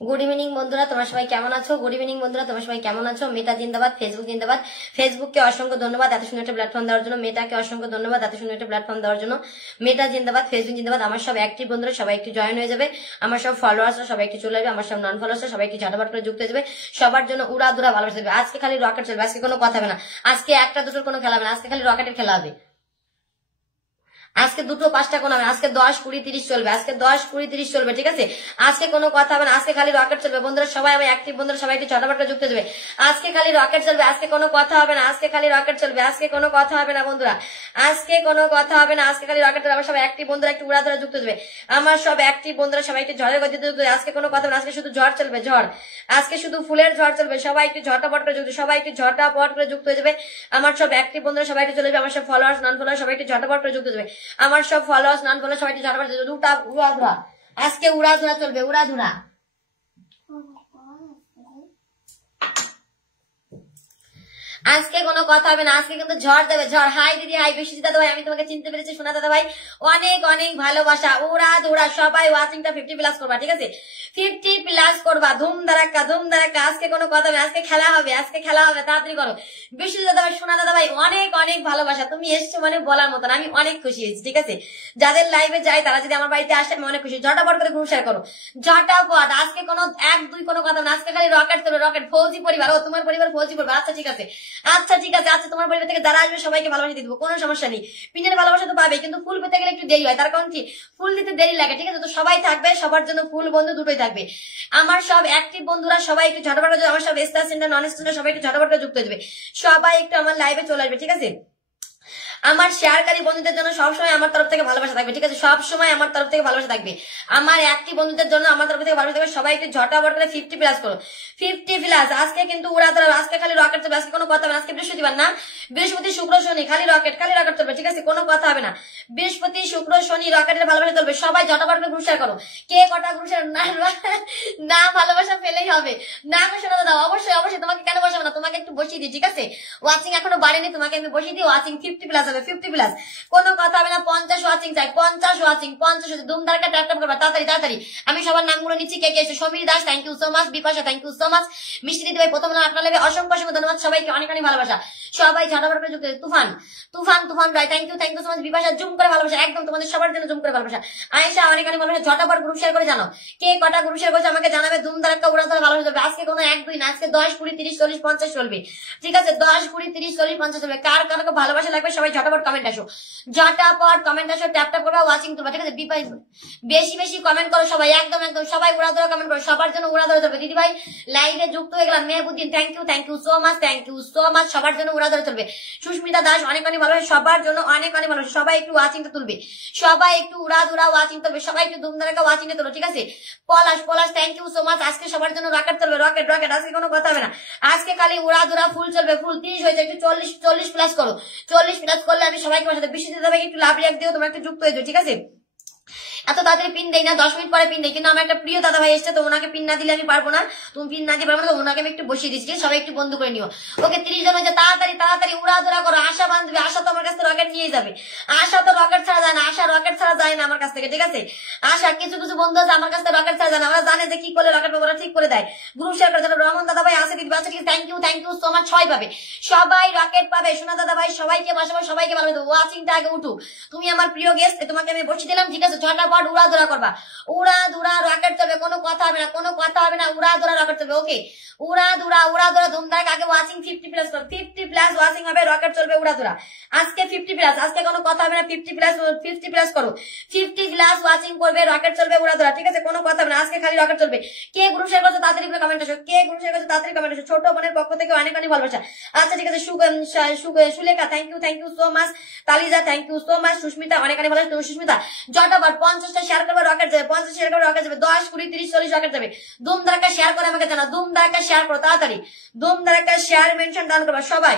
Good evening বন্ধুরা, তোমরা সবাই কেমন আছো? গুড ইভিনিং বন্ধুরা, তোমরা সবাই কেমন আছো? মেটা জিন্দাবাদ, ফেসবুক জিন্দাবাদ। ফেসবুককে অসংখ্য ধন্যবাদ এত সুন্দর একটা প্ল্যাটফর্ম দেওয়ার জন্য। মেটাকে অসংখ্য ধন্যবাদ এত সুন্দর একটা প্ল্যাটফর্ম দেওয়ার জন্য। মেটা জিন্দাবাদ, ফেসবুক জিন্দাবাদ। আমার সব অ্যাক্টিভ বন্ধুরা সবাই একটু জয়েন হয়ে যাবে, আমার সব ফলোয়ার্সরা সবাই একটু চলে যাবে, আমার সব নন ফলোয়ার্সরা সবাই একটু ঝাটাপাট করে যুক্ত হয়ে যাবে। সবার জন্য উড়াধুরা ভালোবাসা দেবে। আজকে খালি রকেট চলবে, আজকে কোনো কথা হবে না, আজকে একটা দুটোর কোনো খেলা হবে না, আজকে খালি রকেটের খেলা হবে। আজকে দুটো পাঁচটা কোন হবে, আজকে 10 20 30 চলবে, আজকে 10 20 30 চলবে, ঠিক আছে? আজকে কোনো কথা হবে না, আজকে খালি রকেট চলবে বন্ধুরা। সবাই আমার অ্যাক্টিভ বন্ধুরা সবাই একটু ঝটাপট করে যুক্ত যাবে। আজকে খালি রকেট চলবে, আজকে কোনো কথা হবে না, আজকে খালি রকেট চলবে, আজকে কোনো কথা হবে না বন্ধুরা, আজকে কোনো কথা হবে না, আজকে খালি রকেট চলবে। আমার সব অ্যাক্টিভ বন্ধুরা একটু উড়া ধরে যুক্ত যাবে, আমার সব অ্যাক্টিভ বন্ধুরা সবাই একটু ঝড়ের গতিতে যুক্ত যাবে। আজকে কোনো কথা হবে না, আজকে শুধু ঝড় চলবে, ঝড়। আজকে শুধু ফুলের ঝড় চলবে, সবাই একটু ঝটাপট করে যুক্ত, সবাই একটু ঝটাপট করে যুক্ত হয়ে যাবে। আমার সব অ্যাক্টিভ বন্ধুরা সবাই একটু চলে যাবে, আমার সব ফলোয়ার্স নন ফলোয়ার সবাই একটু ঝটাপট করে যুক্ত যাবে। আমার সব ফলোয়ার্স নন ফলোয়ার সবাই একটু ঝটাপট দুটা উড়াধুরা, আজকে উড়াধুরা চলবে, উড়াধুরা। আজকে কোনো কথা হবে না, আজকে কিন্তু ঝড় দেবে, ঝড়। হাই দিদি, হাই বিশ্বজিৎ দাদা ভাই, আমি তোমাকে চিনতে পেরেছি সোনা দাদা ভাই, অনেক অনেক ভালোবাসা। উড়া দৌড়া সবাই ওয়াচিংটা 50+ করবা, ঠিক আছে? 50+ করবা, ধুম ধারাক্কা ধুম ধারাক্কা। আজকে কোনো কথা হবে, আজকে খেলা হবে, আজকে খেলা হবে, তাড়াতাড়ি করো। বিশ্বজিৎ দাদা ভাই, সোনা দাদা ভাই, অনেক অনেক ভালোবাসা। তুমি এসছো মানে বলার মতন, আমি অনেক খুশি হয়েছি, ঠিক আছে? যাদের লাইভে যাই তারা যদি আমার বাড়িতে আসে আমি অনেক খুশি। ঝটাপট করে গ্রুপ শেয়ার করো, ঝটাপট। আজকে কোনো 1 2 কোনো কথা না, আজকে খালি রকেট চলবে, রকেট। ফৌজি পরিবার, ও তোমার পরিবার ফৌজি পরিবার, আচ্ছা ঠিক আছে, আচ্ছা ঠিক আছে, আচ্ছা তোমার পরিবার থেকে যারা আসবে সবাইকে ভালোবাসা দিয়ে দেবো, কোনো সমস্যা নেই। পিনের ভালোবাসা তো পাবে, কিন্তু ফুল পেতে গেলে একটু দেরি হয়, তার কারণ কি ফুল দিতে দেরি লাগে, ঠিক আছে? তো সবাই থাকবে, সবার জন্য ফুল বন্ধু দুটোই থাকবে। আমার সব অ্যাক্টিভ বন্ধুরা সবাই একটু ঝটাপট করে, আমার সব স্টার সেন্টার নন স্টার সবাই একটু ঝটাপট করে যুক্ত হয়ে যাবে, সবাই একটু আমার লাইভে চলে আসবে, ঠিক আছে? আমার শেয়ারকারী বন্ধুদের জন্য সবসময় আমার তরফ থেকে ভালোবাসা থাকবে, ঠিক আছে? সবসময় আমার তরফ থেকে ভালোবাসা থাকবে। আমার অ্যাক্টিভ বন্ধুদের জন্য আমার তরফ থেকে ভালোবাসা থাকবে। সবাই একটু ঝটাপট করে 50+ করো, 50+। আজকে কিন্তু উড়া ধরো, আজকে খালি রকেট চলবে, আজকে কোনো কথা হবে না। আজকে বৃহস্পতিবার না, বৃহস্পতি শুক্র শনি খালি রকেট, খালি রকেট চলবে, ঠিক আছে? কোনো কথা হবে না। বৃহস্পতি শুক্র শনি রকেটের ভালোবাসা চলবে। সবাই ঝটাপট করে গ্রুপ শেয়ার করো। কে কটা গ্রুপ শেয়ার না ভালোবাসা পেলেই হবে না, আমি শোনা দাও। অবশ্যই অবশ্যই, তোমাকে কেন বসাবো না, তোমাকে একটু বসিয়ে দিই, ঠিক আছে? ওয়াচিং এখনো বাড়েনি, তোমাকে আমি বসিয়ে দিই। ওয়াচিং 50+ হবে, 50+। কোনো কথা হবে না, 50 ওয়াচিং চাই, 50 ওয়াচিং, 50 ধুমধারকা ট্যাপ ট্যাপ করবা, তাড়াতাড়ি তাড়াতাড়ি। আমি সবার নামগুলো নিচ্ছি, কে কে এসে। Samir Das, thank you so much. Bipasha, thank you so much. মিষ্টি দিদি ভাই, প্রথম নাম আপনার লেগে অসংখ্য অসংখ্য ধন্যবাদ। সবাইকে অনেক অনেক ভালোবাসা, সবাই ঝাঁটাপাট করে যুক্ত। Tufan Tufan Tufan Roy, thank you so much. Bipasha, zoom করে ভালোবাসা, একদম তোমাদের সবার জন্য জুম করে ভালোবাসা। আয়েশা, অনেক অনেক ভালোবাসা। ঝটাপট গ্রুপ শেয়ার করে জানো কে কটা গ্রুপ শেয়ার করেছে আমাকে জানাবে। ধুমধারাক্কা উড়া ধরে ভালোবাসা চলবে। আজকে কোনো 1 2 না, আজকে 10 20 30 40 50 চলবে, ঠিক আছে? 10 20 30 40 50 চলবে। কার কার ভালোবাসা লাগবে সবাই ঝটাপট কমেন্ট আসো, ঝটাপট কমেন্ট আসো, ট্যাপ ট্যাপ করবা, ওয়াচিং তুলবা, ঠিক আছে? বেশি বেশি কমেন্ট করো সবাই, একদম একদম সবাই উড়া ধরে কমেন্ট করো, সবার জন্য উড়া ধরে চলবে। দিদি ভাই লাইভে যুক্ত হয়ে গেলাম। Mehbuddin, thank you so much, thank you so much. সবার জন্য উড়া ধরে চলবে। সুস্মিতা দাস, অনেক অনেক ভালোবাসা, সবার জন্য অনেক অনেক ভালোবাসা। সবাই একটু ওয়াচিংটা তুলবে, সবাই একটু উড়া ধুরা ওয়াচিং তুলবে, সবাই একটু ধুমধারাক্কা ওয়াচিংটা তুলো, ঠিক আছে? পলাশ পলাশ, থ্যাংক ইউ সো মাচ। আজকে সবার জন্য রকেট চলবে, রকেট রকেট। আজকে কোনো কথা হবে না, আজকে খালি উড়া ধুরা ফুল চলবে, ফুল 30 হয়েছে, একটু 40+ করো, 40+ করলে আমি সবাইকে বসাতে। বিশ্বজিৎ দাদাকে একটু লাভ রিয়াক্ট দিও, তোমরা একটু যুক্ত হয়ে যাও, ঠিক আছে? এত তাড়াতাড়ি পিন দেই না, 10 মিনিট পরে পিন দেই, কিন্তু আমার একটা প্রিয় দাদা ভাই এসছে, তো ওনাকে পিন না দিলে আমি পারবো না। তুমি পিন না দিয়ে পারবো না, তো ওনাকে আমি একটু বসিয়ে দিচ্ছি, সবাই একটু বন্ধ করে নিও। ওকে, 30 জন হয়েছে, তাড়াতাড়ি তাড়াতাড়ি উড়া ধরা করো। আশা বান্ধবী, আশা তো আমার কাছে রকেট নিয়ে যাবে, আশা তো রকেট ছাড়া যায় না, আশা রকেট ছাড়া যায় না আমার কাছ থেকে, ঠিক আছে? আশা, কিছু কিছু বন্ধু আছে আমার কাছ থেকে রকেট ছাড়া যায় না, ওরা জানে যে কি করলে রকেট পাবো, ওরা ঠিক করে দেয়। গ্রুপ শেয়ার করে যারা রহমান দাদা ভাই আছে, দিদি আছে, ঠিক আছে? Thank you so much. সবাই পাবে, সবাই রকেট পাবে। সোনা দাদা ভাই সবাইকে বাসাবো, সবাইকে ভালো। ওয়াচিংটা আগে উঠু, তুমি আমার প্রিয় গেস্ট, তোমাকে আমি বসিয়ে দিলাম, ঠিক আছে? ঝটাপট উড়া ধরা করবা, উড়া ধুরা রকেট চলবে, কোনো কথা হবে না, কোনো কথা হবে না, উড়া ধরা রকেট চলবে। ওকে, উড়া ধরা ধুমধারাক। আগে ওয়াচিং 50+ করো, 50+ ওয়াচিং হবে, রকেট চলবে উড়া ধরা। আজকে 50+, আজকে কোনো কথা হবে না, 50+ করো, 50+ ওয়াচিং করবে, রকেট চলবে উড়া ধরা, ঠিক আছে? কোনো কথা হবে না, আজকে খালি রকেট চলবে। কে গ্রুপ শেয়ার করছো তাড়াতাড়ি কমেন্ট আসো, কে গ্রুপ শেয়ার করছো তাড়াতাড়ি কমেন্ট আসো। ছোট বোনের পক্ষ থেকে অনেক অনেক ভালোবাসা। আচ্ছা ঠিক আছে, Sulekha, thank you so much. Talija, thank you so much. Susmita, অনেক অনেক ভালোবাসা। সুস্মিতা ঝটাপট 50টা শেয়ার করবে, রকেট যাবে, 50 শেয়ার করবে, রকেট যাবে, 10 20 30 40 রকেট যাবে। ধুম ধারাক্কা শেয়ার করে আমাকে জানা, ধুম ধারাক্কা শেয়ার করো তাড়াতাড়ি, ধুম ধারাক্কা শেয়ার মেনশন ডান করবা সবাই,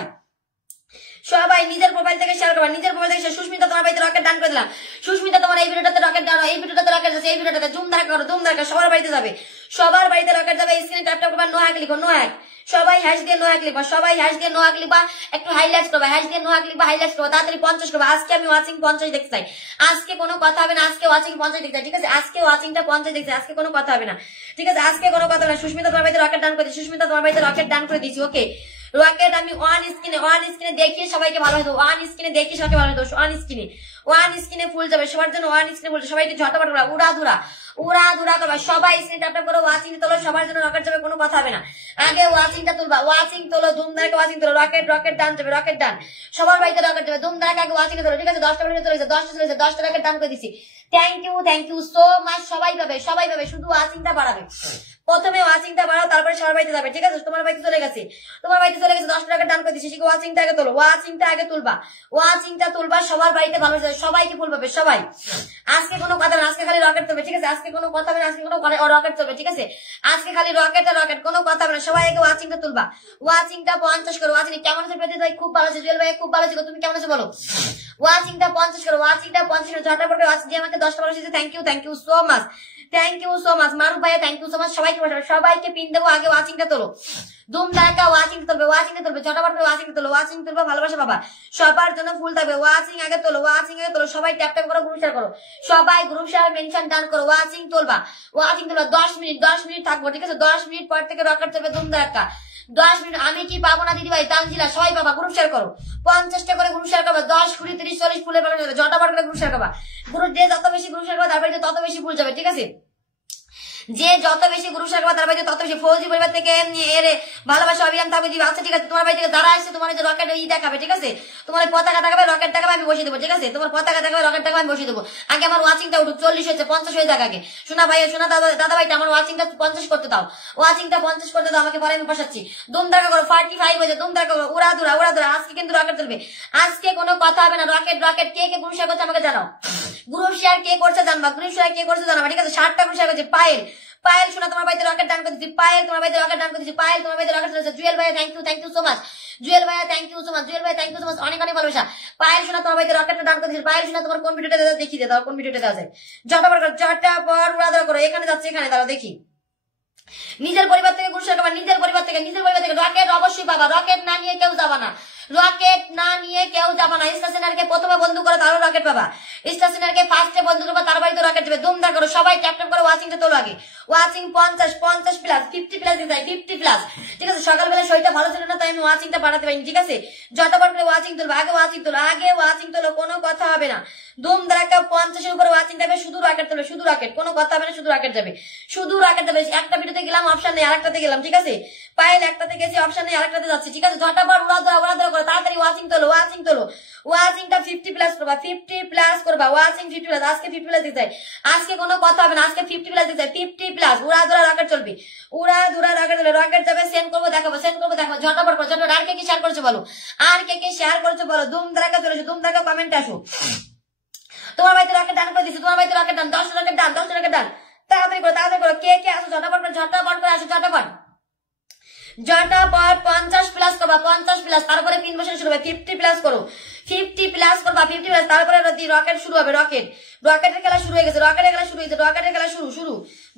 সবাই নিজের প্রোফাইল থেকে শেয়ার করবা, নিজের প্রোফাইল থেকে। সুস্মিতা, তোমার বাড়িতে রকেট ডান করে দিলাম। সুস্মিতা, তোমার এই ভিডিওটাতে রকেট ডান, এই ভিডিওটাতে রকেট আছে, এই ভিডিওটাতে ধুম ধারাক্কা করো, ধুম ধারাক্কা সবার বাড়িতে যাবে। সবার বাড়িতে রকেট যাবে, স্ক্রিনে ট্যাপ ট্যাপ করবা, নো হ্যাক লিখো, নো হ্যাক। সবাই হ্যাশ দিয়ে নো হ্যাক লিখবা, সবাই হ্যাশ দিয়ে নো হ্যাক লিখবা, একটু হাইলাইট করবা, হ্যাশ দিয়ে নো হ্যাক লিখবা, হাইলাইট করবা, তাড়াতাড়ি 50 করবা। আজকে আমি ওয়াচিং 50 দেখতে চাই, আজকে কোনো কথা হবে না, আজকে ওয়াচিং 50 দেখতে চাই, ঠিক আছে? আজকে ওয়াচিংটা 50 দেখতে চাই, আজকে কোনো কথা হবে না, ঠিক আছে? আজকে কোনো কথা হবে না। সুস্মিতা তোমার বাড়িতে রকেট ডান করে দিচ্ছি, সুস্মিতা তোমার বাড়িতে রকেট ডান করে দিচ্ছি, ওকে? রকেট আমি ওয়ান স্ক্রিনে দেখিয়ে সবাইকে ভালো হয়ে দেবো, ওয়ান স্ক্রিনে দেখিয়ে সবাইকে ভালো হয়ে দেবো, ওয়ান স্ক্রিনে ফুল যাবে সবার জন্য, ওয়ান স্ক্রিনে ফুল, সবাই একটু ঝটাপট করবা, উড়া ধুরা করবা, সবাই স্ক্রিন ট্যাপ করো, ওয়াচিং তোলো, সবার জন্য রকেট যাবে, কোনো কথা হবে না। আগে ওয়াচিংটা তুলবা, ওয়াচিং তোলো, ধুমধারাকে ওয়াচিং তোলো, রকেট ডান যাবে, রকেট ডান, সবার বাড়িতে রকেট যাবে, ধুমধারাকে আগে ওয়াচিং তোলো, ঠিক আছে? 10টা মিনিট চলে গেছে, 10টা রকেট ডান করে দিচ্ছি। Thank you so much. সবাই পাবে, শুধু ওয়াচিংটা বাড়াবে। প্রথমে ওয়াচিংটা বাড়াও, তারপরে সবার বাড়িতে যাবে, ঠিক আছে? তোমার বাড়িতে চলে গেছে, 10টা টাকা ডান করে দিচ্ছি, ওয়াচিংটা আগে তোলো, ওয়াচিংটা তুলবা, সবার বাড়িতে ভালো যাবে, সবাইকে ফুল পাবে, সবাই। আজকে কোনো কথা না, আজকে খালি রকেট চলবে, ঠিক আছে? আজকে কোনো কথা হবে না, আজকে কোনো রকেট চলবে, ঠিক আছে? আজকে খালি রকেট, কোনো কথা হবে না, সবাই আগে ওয়াচিংটা তুলবা, ওয়াচিংটা 50 করো। ওয়াচিং কেমন আছে প্রদীপ ভাই? খুব ভালো আছে। জুয়েল ভাই খুব ভালো আছে, তুমি কেমন আছো বলো? ওয়াচিংটা 50 করো, ওয়াচিংটা 50 করো, ঝটা পড়বে ওয়াচিং দিয়ে আমাকে 10টা ভালো আছে। থ্যাংক ইউ সো মাচ মারুফ ভাইয়া, থ্যাংক ইউ সো মাচ। সবাইকে পিন দেবো, আগে ওয়াচিংটা তোলো, ধুমধারাকা ওয়াচিংটা তুলবে, ঝটাপট করে ওয়াচিং তুলবা, ভালোবাসা বাবা, সবার জন্য ফুল থাকবে। ওয়াচিং আগে তোলো, সবাই ট্যাপ ট্যাপ করো, গ্রুপ শেয়ার করো, সবাই গ্রুপ শেয়ার মেনশন ডান করো, ওয়াচিং তুলবা। 10 মিনিট থাকবো, ঠিক আছে? 10 মিনিট পর থেকে রকেট চলবে, ধুমধারাকা 10 মিনিট। আমি কি পাবো না দিদি ভাই? তানজিলা সবাই পাবা, গ্রুপ শেয়ার করো, 50টা করে গ্রুপ শেয়ার করবা, 10, 20, 30, 40 ফুলের পাবে, ঝটাপট করে গ্রুপ শেয়ার করবা। গ্রুপ যে যত বেশি গ্রুপ শেয়ার করবা তার বাড়িতে তত বেশি ফুল যাবে, ঠিক আছে? যে যত বেশি গ্রুপ শেয়ার করবা তার বাড়িতে তত বেশি। ফৌজি পরিবার থেকে এর ভালোবাসা অভিযান থাকবে দিবে, আচ্ছা ঠিক আছে? তোমার বাড়ি থেকে যারা আসছে তোমার যে রকেট দেখাবে, ঠিক আছে? তোমার পতাকা দেখাবে, রকেট দেখাবে, আমি বসিয়ে দেবো, ঠিক আছে? তোমার পতাকা দেখাবে, রকেট দেখাবে, আমি বসিয়ে দেবো। আগে আমার ওয়াচিংটা উঠুক, 40 হয়েছে, 50 হয়ে যাক আগে। শোনা ভাই, শোনা দাদা ভাইটা আমার ওয়াচিংটা 50 করতে দাও, আমাকে পরে আমি বসাচ্ছি। দুমদাকা করো, 45 হয়েছে, দুমদাকা করো, উড়া ধুরা। আজকে কিন্তু রকেট চলবে, আজকে কোনো কথা হবে না। রকেট কে গ্রুপ শেয়ার করছে আমাকে জানাও, গ্রুপ শেয়ার কে করছে জানবা, ঠিক আছে? 60টা গ্রুপ শেয়ার করছে। পায়েল শোনা তোমার বাড়িতে রকেট ডান করে দিচ্ছি, পায়েল তোমার বাড়িতে রকেট চলেছে। জুয়েল ভাইয়া থ্যাংক ইউ সো মাচ, অনেক ভালোবাসা। পায়েল শোনা তোমার বাড়িতে রকেট ডান করে দিচ্ছি। পায়েল শোনা তোমার কোন ভিডিওটা দেখিয়ে দাও, কোন ভিডিওটা দেওয়া যায়? ঝটাপট উড়া ধরা করো, এখানে যাচ্ছে, এখানে দাঁড়াও দেখি। নিজের পরিবার থেকে গ্রুপ শেয়ার করবা, নিজের পরিবার থেকে রকেট অবশ্যই পাবা, রকেট না নিয়ে কেউ যাবা না, স্টেশনারকে প্রথমে বন্ধু করে তারও রকেট পাবা, স্টেশনারকে ফার্স্টে বন্ধু করবা, তার বাড়িতে রকেট দেবে। দুমদা করো, সবাই ট্যাপ ট্যাপ করে ওয়াচিংটা তোলো আগে। ওয়াচিং 50 প্লাস 50 প্লাস দিতে 50 প্লাস, ঠিক আছে? সকালবেলা শরীরটা ভালো ছিল না, তাই আমি ওয়াচিংটা বাড়াতে পারিনি, ঠিক আছে? যতবার করে ওয়াচিং তুলবো, আগে ওয়াচিং তোলো, কোনো কথা হবে না। ধুমধারাক্কা 50-এর উপরে ওয়াচিং যাবে, শুধু রকেট তোলো, শুধু রকেট, কোনো কথা হবে না, শুধু রকেট যাবে। একটা ভিডিওতে গেলাম, অপশন নেই, আরেকটাতে গেলাম, ঠিক আছে? পায়েল একটাতে গেছি, অপশন নেই, আরেকটাতে যাচ্ছে, ঠিক আছে? ঝটাপট উড়া ধরা করে তাড়াতাড়ি ওয়াচিং তোলো। ওয়াচিংটা 50 প্লাস করবা, 50 প্লাস করবা, ওয়াচিং 50 প্লাস। আজকে 50 প্লাস দিতে চাই, আজকে কোনো কথা হবে না, আজকে 50 প্লাস দিতে চাই, 50 প্লাস। উড়া ধরা রকেট চলবে, রকেট যাবে। সেন্ড করবো দেখাবো, ঝটাপট করো, আর কে শেয়ার করছো বলো, ধুমধারাক্কা চলেছে, ধুমধারাক্কা কমেন্ট আসো। তোমার বাড়িতে রকেট ডান করে দিচ্ছি, 10 রকেট ডান, তাড়াতাড়ি করো, কে আসো, ঝটাপট করে আসো, ঝটাপট 50 প্লাস করবা, 50 প্লাস, তারপরে পিন বসানো শুরু হবে। 50 প্লাস করো, 50 প্লাস করবা, 50 প্লাস, তারপরে রকেট শুরু হবে। রকেটের খেলা শুরু হয়ে গেছে, রকেটের খেলা শুরু।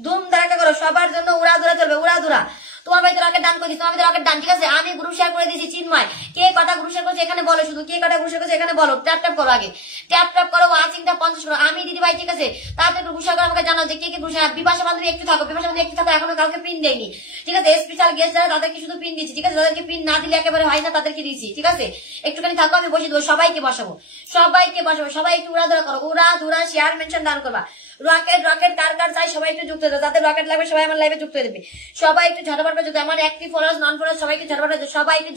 ধুমধারাক্কা করো, সবার জন্য উড়া ধরা চলবে, উড়া ধরা। তোমার বাড়িতে রকেট ডান করে দিচ্ছি, তোমার বাড়িতে রকেট ডান, ঠিক আছে? আমি গ্রুপ শেয়ার করে দিয়েছি, চিন্ময় কে কটা গ্রুপ শেয়ার করছে এখানে বলো, শুধু কে কটা গ্রুপ শেয়ার করছে এখানে বলো। ট্যাপ ট্যাপ করো, আগে ট্যাপ করো, ওয়াচিংটা 50 করো। আমি দিদি ভাই, ঠিক আছে? তাদের গ্রুপ শেয়ার করে আমাকে জানাও যে কে গ্রুপ শেয়ার। বিপাশা বান্ধবী একটু থাকো, এখনো কাউকে পিন দেয়নি, ঠিক আছে? স্পেশাল গেস্ট যারা তাদেরকে শুধু পিন দিচ্ছি, ঠিক আছে? তাদেরকে পিন না দিলে একেবারে হয় না, তাদেরকে দিয়েছি, ঠিক আছে? একটুখানি থাকো, আমি বসে দেবো, সবাইকে বসাবো, সবাই একটু উড়া ধরা করো, উড়া ধরা শেয়ার মেনশন দান করবা। রকেট কার চাই সবাই একটু যুক্ত হয়ে, যাদের রকেট লাগবে সবাই আমার লাইভে যুক্ত হয়ে দেবে। সবাই একটু ঝটাপট করে যুক্ত, আমার অ্যাক্টিভ ফলোয়ার্স, নন ফলোয়ার্স সবাইকে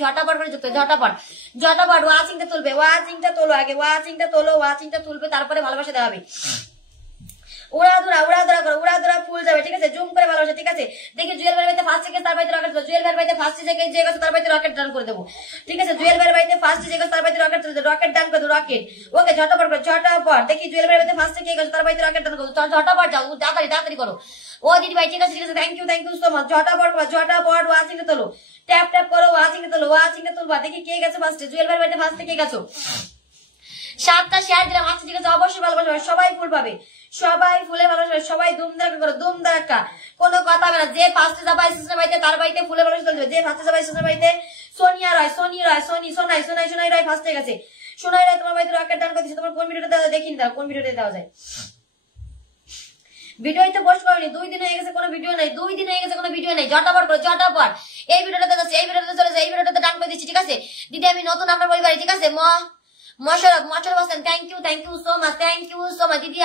ঝটাপট করে যুক্ত, ঝটাপট ওয়াচিংটা তুলবে, ওয়াচিংটা তোলো আগে, ওয়াচিংটা তুলবে, তারপরে ভালোবাসা দেওয়া হবে। উড়া ধরা করো, ফুল যাবে, ঠিক আছে? জুম করে ভালোবাসা, ঠিক আছে? দেখি জুয়েল ভাইয়ের বাড়িতে ফার্স্ট থেকে তার বাড়িতে রকেট, জুয়েল ভাইয়ের বাড়িতে ফার্স্ট থেকে যে গেছে তার বাড়িতে রকেট ডান করে দেবো, ঠিক আছে? জুয়েল ভাইয়ের বাড়িতে ফার্স্ট যে গেছে তার বাড়িতে রকেট ডান করে দেবো, রকেট। ওকে, ঝটাপট দেখি জুয়েল ভাইয়ের বাড়িতে ফার্স্ট থেকে গেছে তার বাড়িতে রকেট ডান করো, ঝটাপট যাও, তাড়াতাড়ি করো। ও দিদি ভাই, ঠিক আছে? Thank you so much. ঝটাপট ওয়াচিংটা তোলো, ট্যাপ করো, ওয়াচিংটা তুলবা। দেখি কে গেছে ফার্স্টে, জুয়েল ভাইয়ের বাড়িতে ফার্স্টে কে গেছো? 7টা শেয়ার দিলাম, আচ্ছা ঠিক আছে? অবশ্যই ভালোবাসা, সবাই ফুল পাবে, সবাই ফুলে ভালোবাসা, সবাই ধুমধারাক্কা করো, কোনো কথা হবে না। যে ফার্স্টে যাবা স্টেশনের বাড়িতে তার বাড়িতে ফুলের বাড়ি চলে যাবে। যে ফার্স্টে যাবা স্টেশনের বাড়িতে সোনিয়া রায় সোনাই রায় ফার্স্টে গেছে। সোনাই রায় তোমার বাড়িতে রকেট ডান করে দিচ্ছে। তোমার কোন ভিডিওটা দেওয়া যায় দেখিনি, দাও কোন ভিডিওটা দেওয়া যায়। ভিডিও তো পোস্ট করেনি, 2 দিন হয়ে গেছে কোনো ভিডিও নাই, 2 দিন হয়ে গেছে কোনো ভিডিও নাই। ঝটাপট করো ঝটাপট। এই ভিডিওটাতে যাচ্ছে, এই ভিডিওটাতে চলে যায়, এই ভিডিওটাতে ডান করে দিচ্ছি, ঠিক আছে। দিদি আমি নতুন আপনার পরিবারে, ঠিক আছে। Mosharraf Hossain thank you so much, thank you so much দিদি।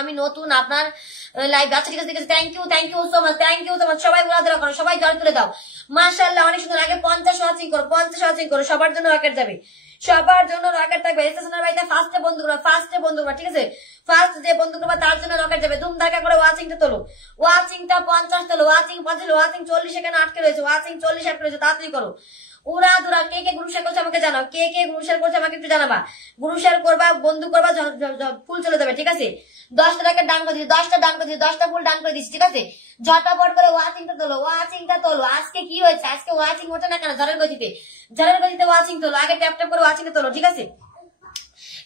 আমি নতুন আপনার লাইভ আছে, ঠিক আছে, ঠিক আছে। থ্যাংক ইউ সো মাচ, সবাই উড়াধরা করো, সবাই জল তুলে দাও। মাশাআল্লাহ অনেক সুন্দর। আগে 50 ওয়াচিং করো, 50 ওয়াচিং করো। সবার জন্য রকেট যাবে, সবার জন্য রকেট থাকবে। স্টেশনের বাড়িতে ফার্স্টে বন্ধু করবা, ঠিক আছে। ফার্স্ট যে বন্ধু করবা তার জন্য রকেট যাবে। ধুম ধাক্কা করে ওয়াচিংটা তোলো, ওয়াচিংটা 50 তোলো, ওয়াচিং 50, ওয়াচিং 40 এখানে আটকে রয়েছে, ওয়াচিং 40 আটকে রয়েছে, তাড়াতাড়ি করো। উড়াধুরা কে কে গ্রুপ শেয়ার করছে আমাকে জানাও, কে কে গ্রুপ শেয়ার করছে আমাকে একটু জানাবা। গ্রুপ শেয়ার করবা, বন্ধু করবা, ফুল চলে যাবে, ঠিক আছে। 10টা রকেট ডান করে দিচ্ছি, 10টা ডান করে দিচ্ছি, 10টা ফুল ডান করে দিচ্ছি, ঠিক আছে। ঝটাপট করে ওয়াচিংটা তোলো। আজকে কি হয়েছে, আজকে ওয়াচিং হচ্ছে না কেন? ঝড়ের গতিতে ওয়াচিং তোলো। আগে ট্যাপ ট্যাপ করে ওয়াচিংটা তোলো, ঠিক আছে।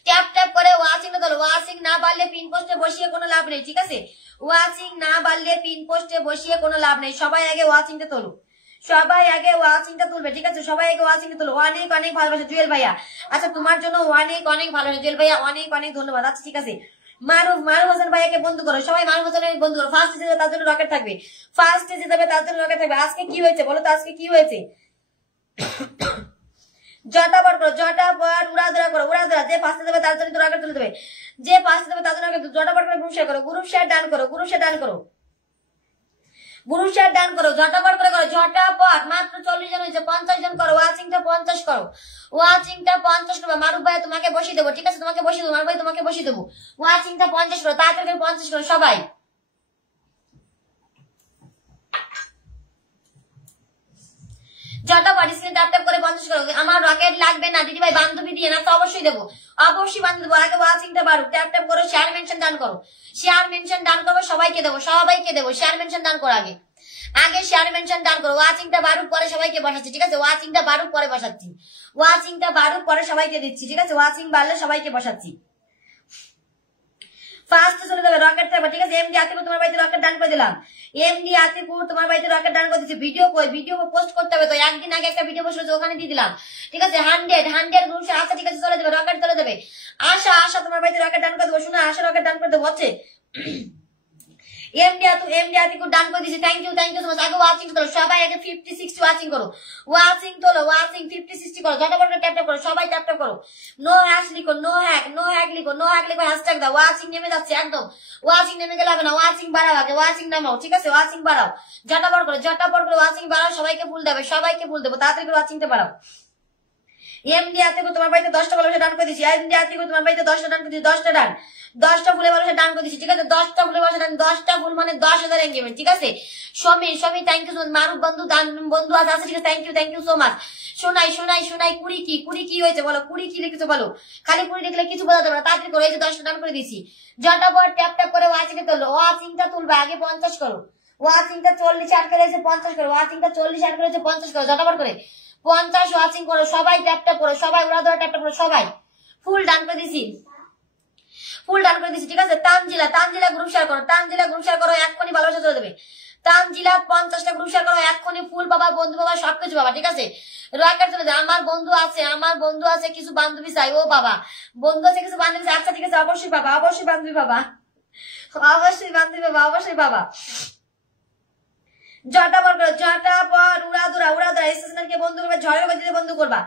ট্যাপ ট্যাপ করে ওয়াচিংটা তোলো। ওয়াচিং না বাড়লে পিন পোস্টে বসিয়ে কোনো লাভ নেই, ঠিক আছে। ওয়াচিং না বাড়লে পিন পোস্টে বসিয়ে কোনো লাভ নেই। সবাই আগে ওয়াচিংটা তোলো, সবাই আগে ওয়াচিংটা তুলবে, ঠিক আছে। সবাই আগে ওয়াচিংটা তোলো। অনেক অনেক ভালোবাসা জুয়েল ভাইয়া। আচ্ছা তোমার জন্য অনেক অনেক ভালোবাসা জুয়েল ভাইয়া, অনেক অনেক ধন্যবাদ। আচ্ছা ঠিক আছে। মারুফ হোসেন ভাইয়াকে বন্ধু করো, সবাই মারুফ হোসেনের বন্ধু করো। ফার্স্ট যে তার জন্য রকেট থাকবে, ফার্স্টে যে যাবে তার জন্য রকেট থাকবে। আজকে কি হয়েছে বলো তো, আজকে কি হয়েছে? ঝটাপট করো, ঝটাপট উড়াধরা করো, উড়াধরা। যে ফার্স্টে যাবে তার জন্য রকেট তুলে দেবে, যে ফার্স্টে যাবে তার জন্য ঝটাপট করে গ্রুপ শেয়ার করো, গ্রুপ শেয়ার ডান করো, গ্রুপ শেয়ার ডান করো, গ্রুপ শেয়ার ডান করো। ঝটাপট করে করো, ঝটাপট। মাত্র 40 জন হয়েছে, 50 জন করো। ওয়াচিংটা 50 করো, ওয়াচিংটা 50 করো। মারুফ ভাই তোমাকে বসিয়ে দেবো, ঠিক আছে, তোমাকে বসিয়ে দেবো। মারুফ ভাই তোমাকে বসিয়ে দেবো। ওয়াচিংটা 50 করো, তাড়াতাড়ি 50 করো সবাই। ঝটাপট স্ক্রিন ট্যাপ ট্যাপ করে 50 করো। আমার রকেট লাগবে না দিদি ভাই, বান্ধবী দিয়ে না তো অবশ্যই দেবো, অবশ্যই বান্ধবী দেবো। আগে ওয়াচিংটা বাড়ুক, ট্যাপ ট্যাপ করো, শেয়ার মেনশন ডান করো, শেয়ার মেনশন ডান করবো, সবাইকে দেবো, শেয়ার মেনশন ডান করো। আগে শেয়ার মেনশন ডান করো। ওয়াচিংটা বাড়ুক পরে সবাইকে বসাচ্ছি, ঠিক আছে। ওয়াচিংটা বাড়ুক পরে বসাচ্ছি, ওয়াচিংটা বাড়ুক পরে সবাইকে দিচ্ছি, ঠিক আছে। ওয়াচিং বাড়লে সবাইকে বসাচ্ছি। ফার্স্টে চলে যাবে রকেট থাকবে, ঠিক আছে। এমডি আতিকুর তোমার বাড়িতে রকেট ডান করে দিলাম, এমডি আতিকুর তোমার বাড়িতে রকেট ডান করে দিচ্ছি। ভিডিও কই, ভিডিও পোস্ট করতে হবে তো। একদিন আগে একটা ভিডিও পোস্ট হয়েছে, ওখানে দিয়ে দিলাম, ঠিক আছে। 100 গ্রুপ শেয়ার। আচ্ছা ঠিক আছে, চলে যাবে, রকেট চলে যাবে। আশা তোমার বাড়িতে রকেট ডান করে দেবো, শোনা আশা রকেট ডান করে দেবো, হচ্ছে। এমডি আতিকুর ডান করে দিচ্ছি, থ্যাংক ইউ সো মাচ। আগে ওয়াচিং তোলো, সবাই আগে 50-60 ওয়াচিং করো, ওয়াচিং তোলো, ওয়াচিং 50-60 করো। ঝটাপট ট্যাপ ট্যাপ করো, সবাই ট্যাপ ট্যাপ করো। নো হ্যাশ লিখো, নো হ্যাক লিখো, হ্যাশট্যাগ দাও। ওয়াচিং নেমে যাচ্ছে একদম, ওয়াচিং নেমে গেলে হবে না। ওয়াচিং বাড়াও, আগে ওয়াচিং নামাও, ঠিক আছে। ওয়াচিং বাড়াও, ঝটাপট করে ওয়াচিং বাড়াও। সবাইকে ফুল দেবে, তাড়াতাড়ি করে ওয়াচিংটা বাড়াও। এমডি আতিকুর তোমার বাড়িতে 10টা ভালোবাসা ডান করে দিচ্ছি, এমডি আতিকুর তোমার বাড়িতে 10টা ডান করে দিচ্ছি, 10টা ডান, 10টা ফুলে ভালোবাসা ডান করে দিচ্ছি, ঠিক আছে। 10টা ফুলে ভালোবাসা ডান, 10টা ফুল মানে 10,000 এঙ্গেজমেন্ট, ঠিক আছে। Samir thank you so much. Maruf বন্ধু আছে, ঠিক আছে। Thank you so much. শোনাই কুড়ি কি হয়েছে বলো, কুড়ি কি লিখেছো বলো। খালি কুড়ি লিখলে কিছু বোঝা যাবে না, তাড়াতাড়ি করো। এই যে 10টা ডান করে দিচ্ছি, ঝটাপট ট্যাপ ট্যাপ করে ওয়াচিংটা তোলো, ওয়াচিংটা তুলবে। আগে 50 করো, ওয়াচিংটা 40 আট করে 50 করো, ওয়াচিংটা 40 আট করে 50 করো, ঝটাপট করে 50 ওয়াচিং করো। সবাই ট্যাপ ট্যাপ করো, সবাই উড়াধরা ট্যাপ ট্যাপ করো, সবাই ফুল ডান করে দিছি, ঠিক আছে। তানজিলা গ্রুপ শেয়ার করো, এক্ষুনি ভালোবাসা চলে দেবে। তানজিলা 50টা গ্রুপ শেয়ার করো, এক্ষুনি ফুল পাবা, বন্ধু পাবা, সবকিছু পাবা, ঠিক আছে। রকেট চলে যায়। আমার বন্ধু আছে কিছু বান্ধবী চাই, ও বাবা বন্ধু আছে কিছু বান্ধবী চাই। আচ্ছা ঠিক আছে, অবশ্যই পাবা, বান্ধবী পাবা, অবশ্যই পাবা। ঝটাপট উড়াধুরা স্টেশনকে বন্ধু করবে, ঝড়ের গতিতে বন্ধু করবা।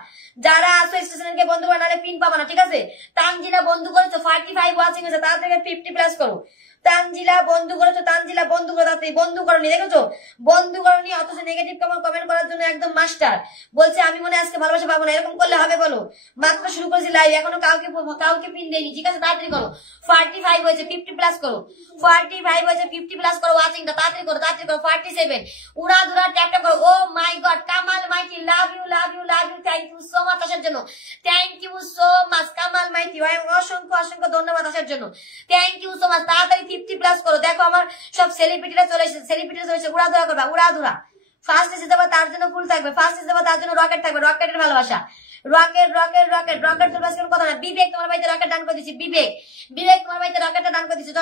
যারা আছো স্টেশনকে বন্ধু করবা, নাহলে পিন পাবা না, ঠিক আছে। তানজিলা বন্ধু করেছো, 45 ওয়াচিং হয়েছে, তার থেকে 50+ করো। তানজিলা বন্ধু করেছো, তাড়াতাড়ি বন্ধু করনি, দেখেছো বন্ধু করনি, অথচ নেগেটিভ কমেন্ট করার জন্য একদম মাস্টার। বলছে আমি মনে আজকে ভালোবাসা পাবো না, এরকম করলে হবে বলো? মাত্র শুরু করেছি লাইভ, এখনো কাউকে পিন দেয়নি, ঠিক আছে। তাড়াতাড়ি করো, 45 হয়েছে, 50+ করো, 45 হয়েছে, 50+ করো। ওয়াচিংটা তাড়াতাড়ি করো, 47 উড়াধুরা ট্যাপ ট্যাপ করো। Oh my god, Kamal Maiti, love you, thank you so much আসার জন্য, thank you so much Kamal Maiti, অসংখ্য ধন্যবাদ আসার জন্য, থ্যাংক ইউ সো মাচ। তাড়াতাড়ি 50+ করো। দেখো আমার সব সেলিব্রিটিরা চলে এসেছে, উড়াধুরা করবা, উড়াধুরা। ফার্স্ট এসে যাবা তার জন্য ফুল থাকবে, ফার্স্ট এসে যাবা তার জন্য রকেট থাকবে, রকেটের ভালোবাসা। রকেট চলবে আজকের কথা না। বিবেক তোমার বাড়িতে রকেট ডান করে দিচ্ছি, বিবেক তোমার বাড়িতে রকেটটা ডান করে দিচ্ছি।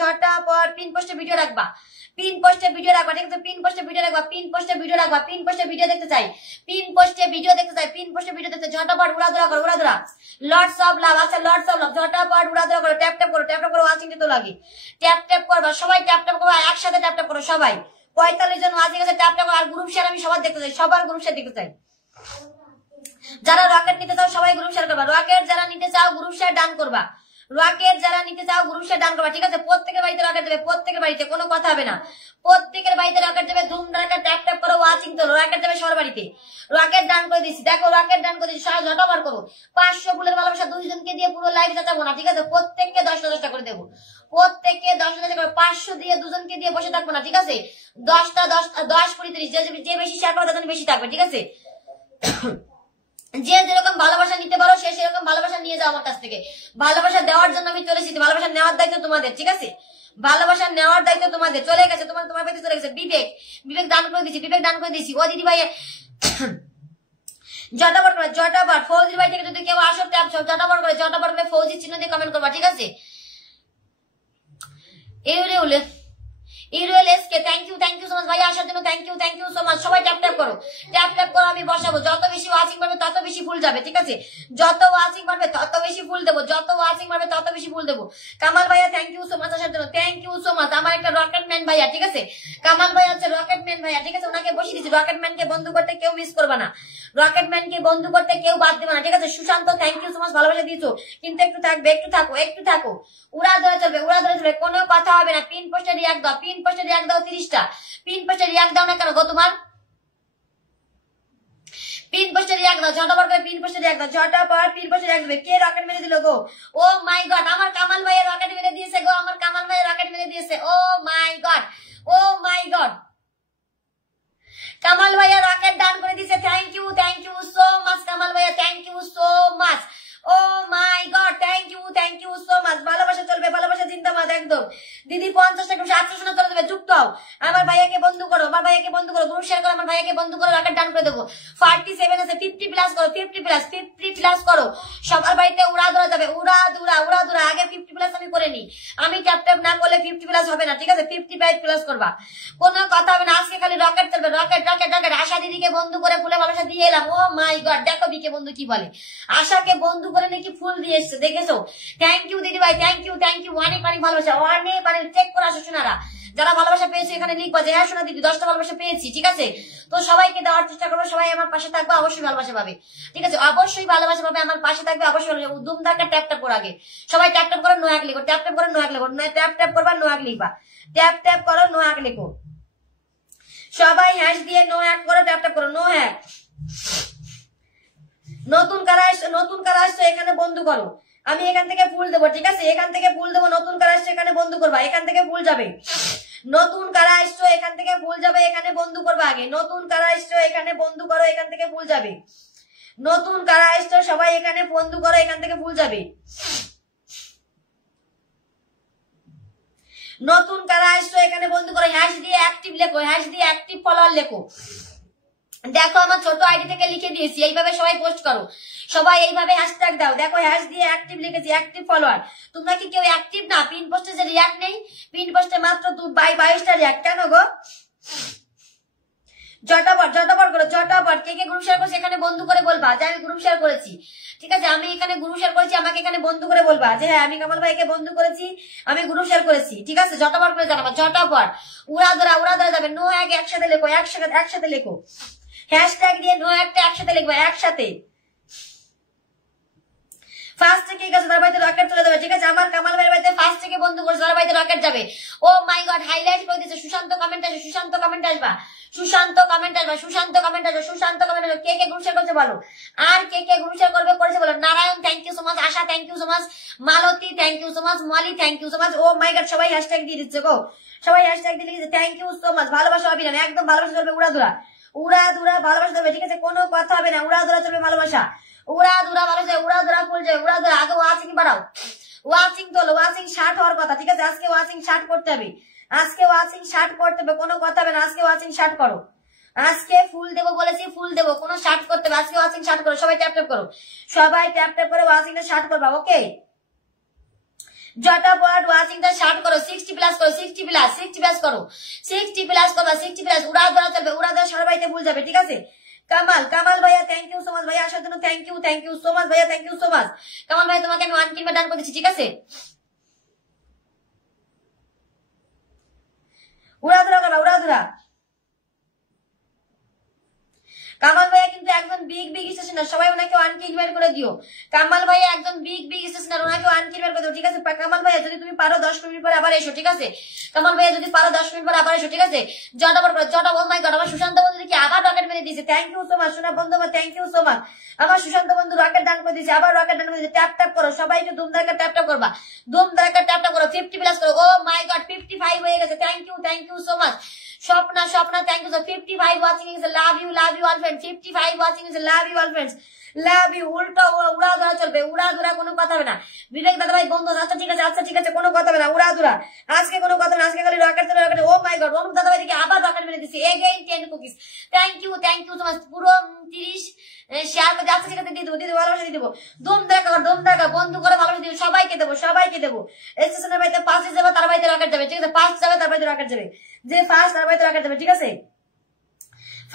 ঝটাপট পিন পোস্টে ভিডিও রাখবা, পিন পোস্টে ভিডিও রাখবা, ঠিক আছে? পিন পোস্টে ভিডিও রাখবা, পিন পোস্টে ভিডিও রাখবা, পিন পোস্টে ভিডিও দেখতে চাই, পিন পোস্টে ভিডিও দেখতে চাই, পিন পোস্টে ভিডিও দেখতে ঝটাপট উড়াধুরা করো, উড়াধুরা। লর্ডস অফ লাভ, আচ্ছা লর্ডস অফ লাভ, ঝটাপট উড়াধুরা করো, ট্যাপ ট্যাপ করো, ট্যাপ ট্যাপ করো, ওয়াচিং দিতে লাগে, ট্যাপ ট্যাপ করবা সবাই, ট্যাপ ট্যাপ করবা, একসাথে ট্যাপ ট্যাপ করো সবাই। 45 জন ওয়াচিং আছে, ট্যাপ ট্যাপ করো। আর গ্রুপ শেয়ার আমি সবার দেখতে চাই, সবার গ্রুপ শেয়ার দেখতে চাই। যারা রকেট নিতে চাও সবাই গ্রুপ শেয়ার করবা, রকেট যারা নিতে চাও গ্রুপ শেয়ার ডান করবা, রকেট যারা নিতে চাও গ্রুপ শেয়ার ডান করবা, ঠিক আছে? প্রত্যেকের বাড়িতে রকেট দেবে, প্রত্যেকের বাড়িতে, কোনো কথা হবে না, প্রত্যেকের বাড়িতে রকেট দেবে। ধুম ধারাকা ট্যাপ ট্যাপ করো, ওয়াচিং তোলো, রকেট দেবে সবার বাড়িতে। রকেট ডান করে দিচ্ছি, দেখো রকেট ডান করে দিচ্ছি, সবাই ঝটাবার করো। 500 ফুলের ভালোবাসা 2 জনকে দিয়ে পুরো লাইভ যাচাবো না, ঠিক আছে? প্রত্যেককে 10টা করে দেবো, প্রত্যেককে 10টা করে, 500 দিয়ে 2 জনকে দিয়ে বসে থাকবো না, ঠিক আছে? 10টা 10 10 20 30 যে বেশি শেয়ার করবে তাদের বেশি থাকবে, ঠিক আছে? যে যেরকম ভালোবাসা নিতে পারো সে সেরকম ভালোবাসা নিয়ে যাও আমার কাছ থেকে। ভালোবাসা দেওয়ার জন্য আমি চলে এসেছি, ভালোবাসা নেওয়ার দায়িত্ব তোমাদের, ঠিক আছে? ভালোবাসা নেওয়ার দায়িত্ব তোমাদের, চলে গেছে, তোমার বাড়িতে চলে গেছে। বিবেক দান করে দিচ্ছি, বিবেক দান করে দিচ্ছি। ও দিদি ভাই জটাবট করে, জটাবট। ফৌজির ভাই থেকে যদি কেউ আসো ট্যাপ জটাবট করে ফৌজির চিহ্ন দিয়ে কমেন্ট করবা, ঠিক আছে? থ্যাংক ইউ সো মাচ ভাই আসার জন্য, থ্যাংক ইউ সো মাচ। সবাই ট্যাপ ট্যাপ করো, ট্যাপ ট্যাপ করো, আমি বসাবো। যত বেশি ওয়াচিং বাড়বে তত বেশি ফুল যাবে, ঠিক আছে? যত ওয়াচিং বাড়বে তত বেশি ফুল দেবো, যত ওয়াচিং বাড়বে তত বেশি ফুল দেবো। কামাল ভাইয়া থ্যাংক ইউ সো মাচ আসার জন্য, থ্যাংক ইউ সো মাচ। আমার একটা রকেট ম্যান ভাইয়া, ঠিক আছে? কামাল ভাই হচ্ছে রকেট ম্যান ভাইয়া, ঠিক আছে? ওনাকে বসিয়ে দিচ্ছি। রকেট ম্যানকে বন্ধু করতে কেউ মিস করবে না, রকেট ম্যানকে বন্ধু করতে কেউ বাদ দেবে না, ঠিক আছে? Sushant thank you so much, ভালোবাসা দিয়েছো, কিন্তু একটু থাকবে, একটু থাকো। উড়া ধরে চলবে, কোনো কথা হবে না। পিন পোস্টে রিয়াক্ট দাও, পিন পোস্টে রিয়াক্ট দাও 30টা। পিন পোস্টে রিয়াক্ট দাও না কেন গো তোমার? পিন পোস্টে রিয়াক্ট দাও, ঝটাপট করে পিন পোস্টে রিয়াক্ট দাও, ঝটাপট পিন পোস্টে রিয়াক্ট দেবে। কে রকেট মেরে দিল গো? ও মাই গড, আমার কামাল ভাইয়ের রকেট মেরে দিয়েছে গো, আমার কামাল ভাইয়ের রকেট মেরে দিয়েছে। Oh my god, oh my god, Kamal ভাইয়া রকেট ডান করে দিয়েছে। Thank you so much Kamal ভাইয়া, thank you so much. Oh my god, thank you so much. ভালোবাসা চলবে, ভালোবাসা জিন্দাবাদ একদম। দিদি 50 টাকা 800 চলে দেবে, যুক্ত হও। আমার ভাইয়াকে বন্ধু করো, আমার ভাইয়াকে বন্ধু করো, গ্রুপ শেয়ার করো, আমার ভাইয়াকে বন্ধু করো, রকেট ডান করে দেবো। 47 আছে, 50 প্লাস করো, 50 প্লাস করো। সবার বাড়িতে উড়া ধরা যাবে, উড়া ধরা। আগে 50 প্লাস আমি করে নি, আমি ট্যাপ ট্যাপ না করলে 50 প্লাস হবে না, ঠিক আছে? 55 প্লাস করবা, কোনো কথা হবে না। আজকে খালি রকেট চলবে, রকেট। আশা দিদিকে বন্ধু করে ফুলে ভালোবাসা দিয়ে এলাম। ও মাই গড, দেখো বিকে বন্ধু কি বলে, আশাকে বন্ধু করে নাকি ফুল দিয়ে এসছে, দেখেছো? থ্যাংক ইউ দিদি ভাই, থ্যাংক ইউ অনেক ভালোবাসা, অনেক চেক করে আসো শোনারা। যারা ভালোবাসা পেয়েছে এখানে লিখবা যে হ্যাঁ শোনা দিদি 10টা ভালোবাসা পেয়েছি, ঠিক আছে? তো সবাইকে দেওয়ার চেষ্টা করবো, সবাই আমার পাশে থাকবে, অবশ্যই ভালোবাসা পাবে, ঠিক আছে? অবশ্যই ভালোবাসা পাবে, আমার পাশে থাকবে, অবশ্যই। দুম ধাক্কা ট্যাপ ট্যাপ করো, আগে সবাই ট্যাপ ট্যাপ করো, নোয়াক লিখো, ট্যাপ ট্যাপ করো, নোয়াক লিখো, ট্যাপ ট্যাপ করবা, নোয়াক লিখবা, ট্যাপ ট্যাপ করো, নোয়াক লিখো। সবাই হ্যাশ দিয়ে নো হ্যাক করো, ট্যাপ ট্যাপ করো, নো হ্যাক। নতুন কারা আসছে এখানে বন্ধু করো, আমি এখান থেকে ফুল দেবো, ঠিক আছে? এখান থেকে ফুল দেবো। নতুন কারা আসছে এখানে বন্ধু করবা, এখান থেকে ফুল যাবে। নতুন কারা আসছো এখান থেকে ফুল যাবে, এখানে বন্ধু করবা আগে। নতুন কারা আসছো এখানে বন্ধু করো, এখান থেকে ফুল যাবে। নতুন কারা আসছো সবাই এখানে বন্ধু করো, এখান থেকে ফুল যাবে। নতুন কারা আসছো এখানে বন্ধু করো, হ্যাশ দিয়ে অ্যাক্টিভ লেখো, হ্যাশ দিয়ে অ্যাক্টিভ ফলোয়ার লেখো। দেখো আমার ছোট আইডি থেকে লিখে দিয়েছি, এইভাবে সবাই পোস্ট করো, সবাই এইভাবে হ্যাশট্যাগ দাও। দেখো হ্যাশ দিয়ে অ্যাক্টিভ লিখেছি, অ্যাক্টিভ ফলোয়ার। তোমরা কি কেউ অ্যাক্টিভ না? পিন পোস্টে যে রিয়াক্ট নেই, পিন পোস্টে মাত্র 22টা রিয়াক্ট, কেন গো? জটাপট করো, জটাপট। কে গ্রুপ শেয়ার করছে এখানে বন্ধু করে বলবা যে আমি গ্রুপ শেয়ার করেছি, ঠিক আছে? আমি এখানে গ্রুপ শেয়ার করেছি, আমাকে এখানে বন্ধু করে বলবা যে হ্যাঁ আমি কামাল ভাইকে বন্ধু করেছি, আমি গ্রুপ শেয়ার করেছি, ঠিক আছে? জটাপট করে জানাবা, জটাপট। উড়া ধরা যাবে। নো এক একসাথে লেখো, একসাথে লেখো, হ্যাশট্যাগ দিয়ে নো একটা একসাথে লিখবা, একসাথে। ফার্স্ট থেকে গেছে তার বাড়িতে রকেট চলে যাবে, ঠিক আছে? আমার কামাল ভাইয়ের বাড়িতে ফার্স্ট থেকে বন্ধু করছে, তার বাড়িতে রকেট যাবে। ও মাই গড, হাইলাইট করে দিয়েছে। সুশান্ত কমেন্ট আসবে, সুশান্ত কমেন্ট আসবা, কে গ্রুপ শেয়ার করছে বলো, আর কে গ্রুপ শেয়ার করেছে বলো। Narayan thank you so much, Asha thank you so much, Malati thank you so much, Moli thank you so much. Oh my god, সবাই হ্যাশট্যাগ দিয়ে দিচ্ছে গো, সবাই হ্যাশট্যাগ দিয়ে লিখেছে থ্যাংক ইউ সো মাচ। ভালোবাসা অভিযান একদম, ভালোবাসা চলবে, উড়া ধুরা ভালোবাসা চলবে, ঠিক আছে? কোনো কথা হবে না, উড়া ধুরা চলবে ভালোবাসা, উড়া ধুরা ভালোবাসা, উড়া ধুরা ফুল যায়, উড়া ধুরা। আগে ওয়াচিং বাড়াও, ওয়াচিং তোলো, ওয়াচিং 60 হওয়ার কথা, ঠিক আছে? আজকে ওয়াচিং 60 করতে হবে, আজকে ওয়াচিং 60 করতে হবে, কোনো কথা হবে না। আজকে ওয়াচিং 60 করো, আজকে ফুল দেবো বলেছি, ফুল দেবো, কোনো 60 করতে হবে। আজকে ওয়াচিং 60 করো, সবাই ট্যাপ ট্যাপ করো, সবাই ট্যাপ ট্যাপ করে ওয়াচিংটা 60 করবা, ওকে? झटापट वाचिंगটা স্টার্ট করো 60 প্লাস করো 60 প্লাস করো 60 প্লাস করবা 60 প্লাস উড়া ধরা চলবে উড়া ধরা সবাইতে ভুল যাবে ঠিক আছে কামাল ভাইয়া থ্যাংক ইউ সো মাচ ভাইয়া আসার জন্য থ্যাংক ইউ সো মাচ ভাইয়া thank you so much Kamal ভাই তোমাকে আমি 1 কিনবে ডান করে দিচ্ছি ঠিক আছে উড়া ধরা কামাল ভাইয়া কিন্তু একজন বিগ স্টেশনার সবাই ওনাকে 1 কে ইনভাইট করে দিও কামাল ভাইয়া একজন বিগ স্টেশনার ওনাকে 1 কে ইনভাইট করে দিও ঠিক আছে কামাল ভাইয়া যদি তুমি পারো 10 মিনিট পরে আবার এসো ঠিক আছে কামাল ভাইয়া যদি পারো 10 মিনিট পরে আবার এসো ঠিক আছে জটা ও মাই গড আমার সুশান্ত বন্ধু দেখি আবার রকেট মেরে দিয়েছে থ্যাংক ইউ সো মাচ সোনা বন্ধু আমার থ্যাংক ইউ সো মাচ আমার সুশান্ত বন্ধু রকেট ডান করে দিয়েছে আবার রকেট ডান করে দিয়েছে ট্যাপ করো সবাই একটু ধুমধারাক্কা ট্যাপ করবা ধুমধারাক্কা ট্যাপ করো 50 প্লাস করো ও মাই গড 55 হয়ে গেছে thank you so much Shopna, thank you. So 55 watching is a love you all friends. 55 watching is a love you all friends. Love you. উল্টো উড়া ধরা চলবে উড়া ধরা কোনো কথা হবে না বিবেক দাদা ভাই বন্ধু আচ্ছা ঠিক আছে কোনো কথা হবে না উড়া ধরা আজকে কোনো কথা না আজকে খালি rocket oh my god Anup দাদা ভাই দিকে আবার রকেট মেরে দিছি again 10 cookies thank you so much পুরো 30 শেয়ার করে আচ্ছা ঠিক আছে দিয়ে দেবো ভালোবাসা দিয়ে দেবো দম দেখা বন্ধু করে ভালোবাসা দিব সবাইকে দেবো স্টেশনের বাড়িতে 5 যাবে তার বাড়িতে রকেট যাবে ঠিক আছে 5 যাবে তার বাড়িতে রকেট যাবে যে ফার্স্ট তার বাড়িতে রকেট যাবে ঠিক আছে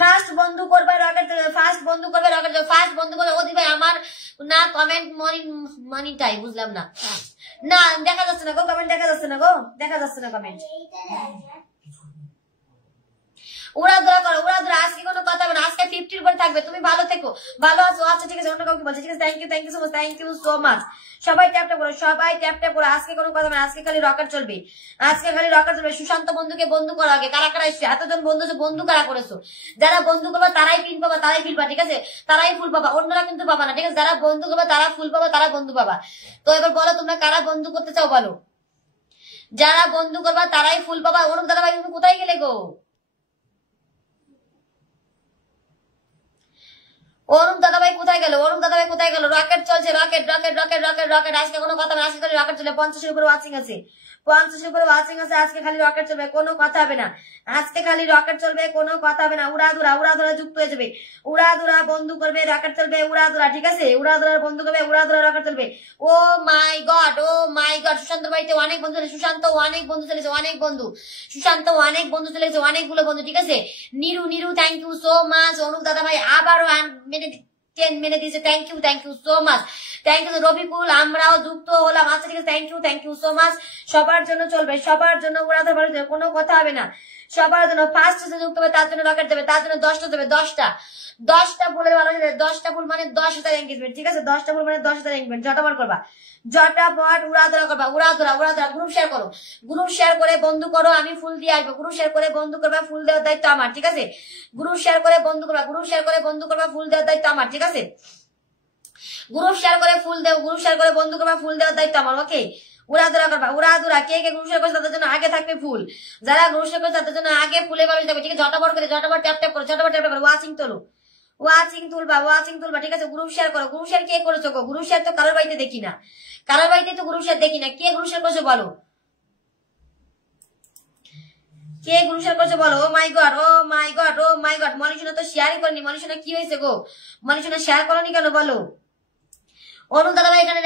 ফার্স্ট বন্ধু করবে রকেট ফার্স্ট বন্ধু করবে ওদি ভাই আমার না কমেন্ট মনিটাই বুঝলাম না দেখা যাচ্ছে না গো কমেন্ট দেখা যাচ্ছে না কমেন্ট উড়া ধরা আজকে কোনো কথা হবে না আজকে 50 উপরে থাকবে তুমি ভালো থেকো ভালো আছো আচ্ছা ঠিক আছে অন্য কাউকে বলছি ঠিক আছে থ্যাংক ইউ সো মাচ সবাই ট্যাপ করো আজকে কোনো কথা হবে না আজকে খালি রকেট চলবে সুশান্ত বন্ধুকে বন্ধু করা আগে কারা এসছে এতজন বন্ধু কারা করেছো যারা বন্ধু করবে তারাই পিন পাবা তারাই ফিল পাবা ঠিক আছে তারাই ফুল পাবা অন্যরা কিন্তু পাবা না ঠিক আছে যারা বন্ধু করবে তারা ফুল পাবা তারা বন্ধু পাবা তো এবার বলো তোমরা কারা বন্ধু করতে চাও বলো যারা বন্ধু করবা তারাই ফুল পাবা অনুপ দাদা ভাই তুমি কোথায় গেলে গো অরুণ দাদা ভাই কোথায় গেল রকেট চলছে রকেট আজকে কোনো কথা না আজকে খালি রকেট চলে 50 এর উপরে ওয়াচিং আছে আজকে খালি রকেট চলবে কোনো কথা হবে না আজকে খালি রকেট চলবে কোনো কথা হবে না উড়া ধরা যুক্ত হয়ে যাবে উড়া ধরা বন্ধু করবে রকেট চলবে উড়া ধরা ঠিক আছে উড়া ধরার বন্ধু করবে উড়া ধরা রকেট চলবে ও মাই গড সুশান্ত বাড়িতে অনেক বন্ধু চলে সুশান্ত অনেক বন্ধু চলেছে অনেকগুলো বন্ধু ঠিক আছে Niru thank you so much Anup দাদা ভাই আবারও 10 মিনিট দিয়েছে thank you so much thank you Rafiqul আমরাও যুক্ত হলাম আচ্ছা ঠিক আছে থ্যাংক ইউ সো মাচ সবার জন্য চলবে সবার জন্য উড়া ধরা কোনো কথা হবে না সবার জন্য ফার্স্ট যুক্ত হবে তার জন্য রকেট দেবে তার জন্য 10টা দেবে 10টা ফুলের ভালো 10টা ফুল মানে 10,000 এনগেজমেন্ট ঠিক আছে 10টা ফুল মানে 10,000 এনগেজমেন্ট জটাপট উড়া ধরা গ্রুপ শেয়ার করে বন্ধু করো আমি ফুল দিয়ে আসবো গ্রুপ শেয়ার করে বন্ধু করবা ফুল দেওয়ার দায়িত্ব আমার ঠিক আছে গ্রুপ শেয়ার করে বন্ধু করবা ফুল দেওয়ার দায়িত্ব আমার ঠিক আছে গ্রুপ শেয়ার করে বন্ধু করবা ফুল দেওয়ার দায়িত্ব আমার ওকে উড়া ধরা কে গ্রুপ শেয়ার করছে তাদের জন্য আগে থাকবে ফুল যারা গ্রুপ শেয়ার করছে তাদের জন্য আগে ফুলের ভাবে যাবে ঠিক আছে ঝটাপট ট্যাপ করো ওয়াচিং তুলবা ঠিক আছে গ্রুপ শেয়ার কে করেছো গো গ্রুপ শেয়ার তো কারোর বাড়িতে দেখি না কে গ্রুপ শেয়ার করছো বলো কে গ্রুপ শেয়ার করছো বলো ও মাই গড মনীষণা তো শেয়ারই করেনি মনীষণা কি হয়েছে গো মনীষণা শেয়ার করনি কেন বলো অনু দাদা ভাই এখানে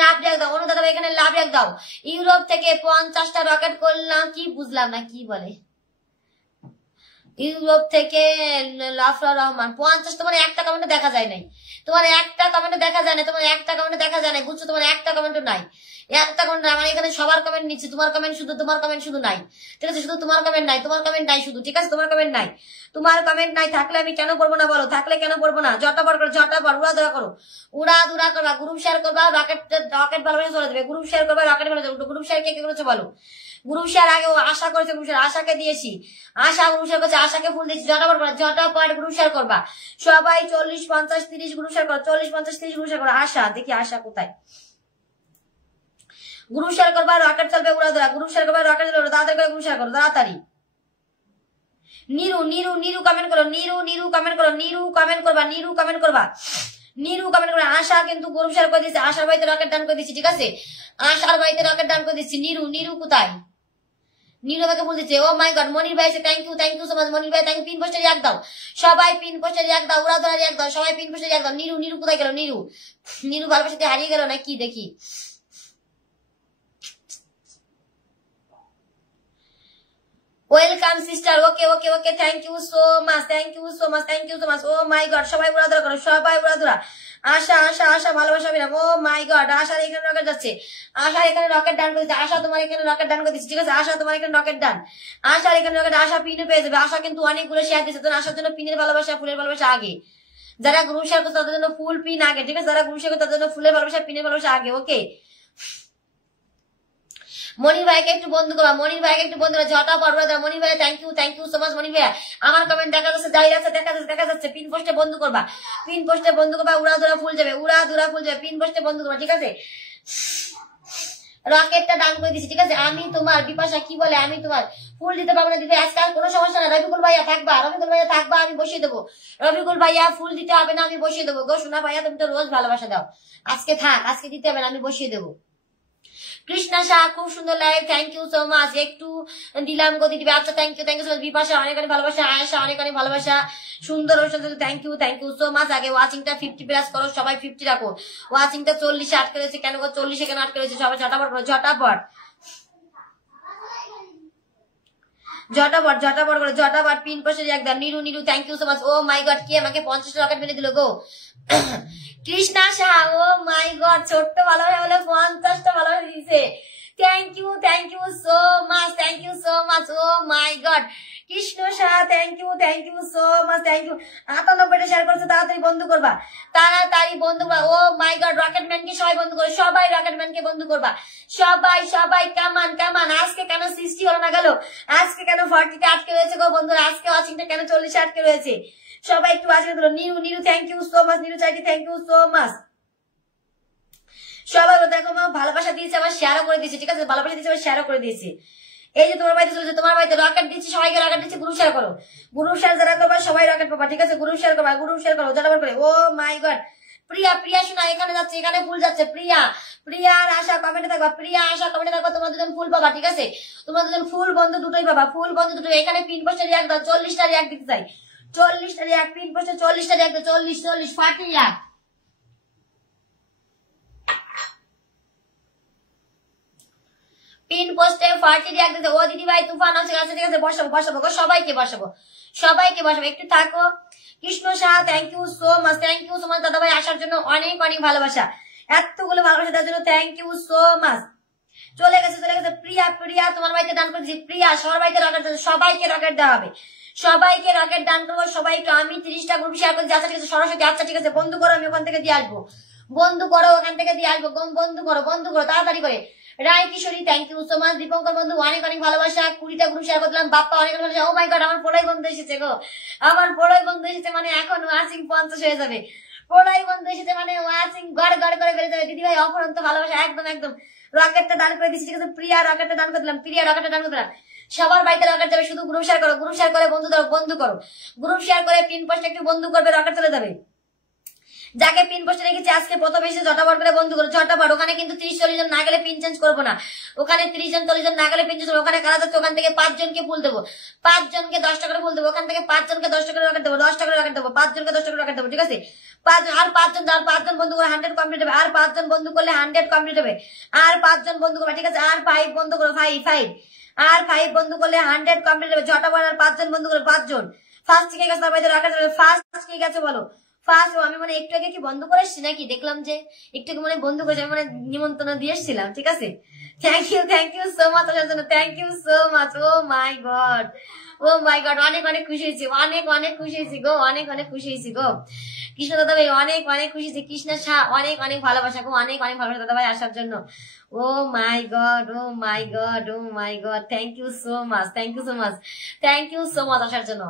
লাভ রাখ দাও ইউরোপ থেকে 50টা রকেট করলাম কি বুঝলাম না কি বলে ইউরোপ থেকে লাফরা রহমান 50 তোমার একটা কমেন্ট দেখা যায় নাই তোমার একটা কমেন্ট দেখা যায় না বুঝছো তোমার একটা কমেন্টও নাই একটা কমেন্ট নাই মানে এখানে সবার কমেন্ট নিচ্ছে তোমার কমেন্ট শুধু নাই ঠিক আছে শুধু তোমার কমেন্ট নাই শুধু ঠিক আছে তোমার কমেন্ট নাই থাকলে আমি কেন পড়বো না বলো থাকলে কেন পড়বো না ঝটাপট উড়া ধরা করবা গ্রুপ শেয়ার করবা রকেট ভালোভাবে চলে যাবে গ্রুপ শেয়ার করবা রকেট ভালো যাবে গ্রুপ শেয়ার কে করেছে বলো গ্রুপ শেয়ার আগে আশা করেছে গ্রুপ শেয়ার আশাকে দিয়েছি গ্রুপ শেয়ার করছে আশাকে ফুল দিয়েছি ঝটাপট গ্রুপ শেয়ার করবা সবাই 40 50 30 গ্রুপ শেয়ার করো 40 50 30 গ্রুপ শেয়ার করো আশা দেখি আশা কোথায় গ্রুপ শেয়ার করবা রকেট চলবে উড়া ধরা গ্রুপ শেয়ার করবা রকেট চলবে তাড়াতাড়ি করে গ্রুপ শেয়ার করো তাড়াতাড়ি নিরু কমেন্ট করো নিরু কমেন্ট করবা আশা কিন্তু গ্রুপ শেয়ার করে দিয়েছে আশার বাড়িতে রকেট ডান করে দিচ্ছি ঠিক আছে আশার বাড়িতে রকেট ডান করে দিচ্ছি নিরু কোথায় নিরু আমাকে বলতেছে ও মাই গড মনির ভাই থ্যাংক ইউ সো মাচ মনির ভাই পিন পোস্টারে এক দাও সবাই পিন পোস্টারে এক দাও উড়া ধরা এক দাও সবাই পিন পোস্টারে এক দাও নিরু কোথায় গেল নিরু ভালোবাসাতে হারিয়ে গেল না কি দেখি welcome sister, okay okay okay, thank you so much, thank you so much, thank you so much. Oh my god, সবাই উড়াধুরা করো, সবাই উড়াধুরা। আশা আশা আশা ভালোবাসা বিরাম। ও মাই গড, আশার এখানে রকেট যাচ্ছে, আশার এখানে রকেট ডান করে দিচ্ছে, আশা তোমার এখানে রকেট ডান করে দিচ্ছে, ঠিক আছে? আশা তোমার এখানে রকেট ডান, আশার এখানে রকেট, আশা পিনে পেয়ে যাবে। আশা কিন্তু অনেকগুলো শেয়ার দিচ্ছে, তো আশার জন্য পিনের ভালোবাসা, ফুলের ভালোবাসা আগে। যারা গ্রুপ শেয়ার করছে তাদের জন্য ফুল পিন আগে, ঠিক আছে? যারা গ্রুপ শেয়ার করছে তাদের জন্য ফুলের ভালোবাসা, পিনের ভালোবাসা আগে, ওকে? মনির ভাইকে একটু বন্ধু করবা, মনির ভাইকে একটু বন্ধু করবা, ঝটা পড়বা। মনির ভাই থ্যাংক ইউ সো মাচ। মনির ভাইয়া আমার কমেন্ট দেখা যাচ্ছে, দাঁড়িয়ে আছে, দেখা যাচ্ছে। পিন পোস্টে বন্ধু করবা, পিন পোস্টে বন্ধু করবা, উড়াধুরা ফুল যাবে, উড়াধুরা ফুল যাবে, পিন পোস্টে বন্ধু করবা, ঠিক আছে? রকেটটা ডান করে দিচ্ছি, ঠিক আছে? আমি তোমার বিপাশা কি বলে, আমি তোমার ফুল দিতে পারবো না দিদি, আজকাল কোনো সমস্যা না। রবিকুল ভাইয়া থাকবা, রবিকুল ভাইয়া থাকবা, আমি বসিয়ে দেবো। রবিকুল ভাইয়া ফুল দিতে হবে না, আমি বসিয়ে দেবো গো। সোনা ভাইয়া তুমি তো রোজ ভালোবাসা দাও, আজকে থাক, আজকে দিতে হবে না, আমি বসিয়ে দেবো। কৃষ্ণা শাহ খুব সুন্দর live, thank you so much. একটু দিলাম গো দিদি, আচ্ছা thank you so much. Bipasha অনেক অনেক ভালোবাসা, আয়েশা অনেক অনেক ভালোবাসা, সুন্দর থ্যাংক ইউ সো মাচ। আগে ওয়াচিংটা 50+ করো, সবাই 50 রাখো। ওয়াচিংটা 40-এ আটকে রয়েছে, কেন 40-এ কেন আটকে রয়েছে? সবাই ঝটাপট করো, ঝটাপট করে ঝটাপট। পিন পোস্টে একদম Niru thank you so much. Oh my god, কি আমাকে 50 রকেট মেরে দিল গো। Krishna Shah, oh my god, ছোট্ট ভালোবাসা বলে 50টা ভালোবাসা দিয়েছে। Thank you so much, thank you so much. Oh my god, Krishna Shah thank you so much, thank you. 98টা শেয়ার করছে, তাড়াতাড়ি বন্ধু করবা, তাড়াতাড়ি বন্ধু করবা। ও মাই গড, রকেটম্যানকে সবাই বন্ধু করো, সবাই রকেটম্যানকে বন্ধু করবা, সবাই কামান। আজকে কেন 60 হলো না গেল? আজকে কেন 40-তে আটকে রয়েছে গো বন্ধুরা? আজকে ওয়াচিংটা কেন 40-এ আটকে রয়েছে? সবাই একটু ওয়াচিং দিল। Niru thank you so much, Niru চাইটি থ্যাংক ইউ সো মাচ। সবাই দেখো ভালোবাসা দিয়েছে, আবার শেয়ারও করে দিয়েছে, ঠিক আছে? ভালোবাসা দিয়েছে, আবার শেয়ারও করে দিয়েছে। এই যে তোমার বাড়িতে চলছে, তোমার বাড়িতে রকেট দিচ্ছি, সবাইকে রকেট দিচ্ছি, গ্রুপ শেয়ার করো, গ্রুপ শেয়ার যারা করবা সবাই রকেট পাবা, ঠিক আছে? গ্রুপ শেয়ার করবা, গ্রুপ শেয়ার করো ঝটাপট করে। ও মাই গড, প্রিয়া শোনা এখানে যাচ্ছে, এখানে ফুল যাচ্ছে। প্রিয়া আর আশা কমেন্টে থাকবা, প্রিয়া আশা কমেন্টে থাকবা, তোমরা দুজন ফুল পাবা, ঠিক আছে? তোমরা দুজন ফুল বন্ধু দুটোই পাবা, ফুল বন্ধু দুটোই। এখানে পিন পোস্টে রিয়াক্ট দাও, 40টা রিয়াক্ট দিতে চাই, 40টা রিয়াক্ট, পিন পোস্টে 40টা রিয়াক্ট, 40 40 রিয়াক্ট। পিন পোস্টে 40 রিয়াক্ট দিতে। ও দিদি ভাই তুফান আছে, ঠিক আছে? বসাবো গো, সবাইকে বসাবো, একটু থাকো। Krishna Shah thank you so much, দাদা ভাই আসার জন্য অনেক অনেক ভালোবাসা, এতগুলো ভালোবাসা দেওয়ার জন্য থ্যাংক ইউ সো মাচ। চলে গেছে প্রিয়া তোমার বাড়িতে ডান করে দিচ্ছি। প্রিয়া সবার বাড়িতে রকেট, সবাইকে রকেট দেওয়া হবে, সবাইকে রকেট ডান করবো, সবাই একটু। আমি 30টা গ্রুপ শেয়ার করছি, আচ্ছা ঠিক আছে? সরস্বতী, আচ্ছা ঠিক আছে, বন্ধু করো, আমি ওখান থেকে দিয়ে আসবো, বন্ধু করো, ওখান থেকে দিয়ে আসবো, বন্ধু করো তাড়াতাড়ি করে। Roy Kishori thank you so much. Dipankar বন্ধু অনেক অনেক ভালোবাসা, 20টা গ্রুপ শেয়ার করলাম। বাপ্পা অনেক ভালোবাসা। ও মাই গড, আমার পড়াই বন্ধু এসেছে গো, আমার পড়াই বন্ধু এসেছে, মানে এখন ওয়াচিং 50 হয়ে যাবে। পড়াই বন্ধু এসেছে মানে ওয়াচিং গড় করে বেড়ে যাবে। দিদি ভাই অপরন্ত ভালোবাসা, একদম রকেটটা দান করে দিচ্ছি, ঠিক আছে? প্রিয়া রকেটটা দান করে দিলাম, সবার বাড়িতে রকেট যাবে, শুধু গ্রুপ শেয়ার করো, গ্রুপ শেয়ার করে বন্ধু করো, গ্রুপ শেয়ার করে পিন পোস্টে একটু বন্ধু করবে, রকেট চলে যাবে। যাকে পিন পোস্টে রেখেছি আজকে প্রথমে এসে ঝটাপট করে বন্ধু করো, ঝটাপট। ওখানে কিন্তু 30-40 জন না গেলে পিন চেঞ্জ করবো না, ওখানে 30-40 জন না গেলে পিন চেঞ্জ করবো। ওখানে কারা যাচ্ছে, ওখান থেকে 5 জনকে ফুল দেবো, 5 জনকে 10টা করে ফুল দেবো, ওখান থেকে 5 জনকে 10টা করে রকেট দেবো, 10টা করে রকেট দেবো, 5 জনকে 10টা করে রকেট দেবো, ঠিক আছে? 5 জন বন্ধু করে 100 কমপ্লিট হবে, আর 5 জন বন্ধু করলে 100 কমপ্লিট হবে, আর 5 জন বন্ধু করবে, ঠিক আছে? আর 5 বন্ধু করো, 5 আর 5 বন্ধু করলে 100 কমপ্লিট হবে, ঝটাপট। আর 5 জন বন্ধু করে, 5 জন ফার্স্ট ঠিক আছে, তারপরে রকেট যাবে। ফার্স্ট ঠিক আছে বলো, ফার্স্ট। আমি মানে একটু আগে কি বন্ধ করে এসছি নাকি? দেখলাম যে একটু মানে বন্ধু করেছি, আমি মানে নিমন্ত্রণ দিয়ে এসেছিলাম, ঠিক আছে? থ্যাংক ইউ সো মাচ আসার জন্য, thank you so much. Oh my god, অনেক খুশি হয়েছি, অনেক খুশি হয়েছি গো, অনেক খুশি হয়েছি গো। কৃষ্ণ দাদা ভাই অনেক খুশি হয়েছি, কৃষ্ণ শাহ অনেক ভালোবাসা গো, অনেক ভালোবাসা দাদা ভাই আসার জন্য। Oh my god, thank you so much, আসার জন্য।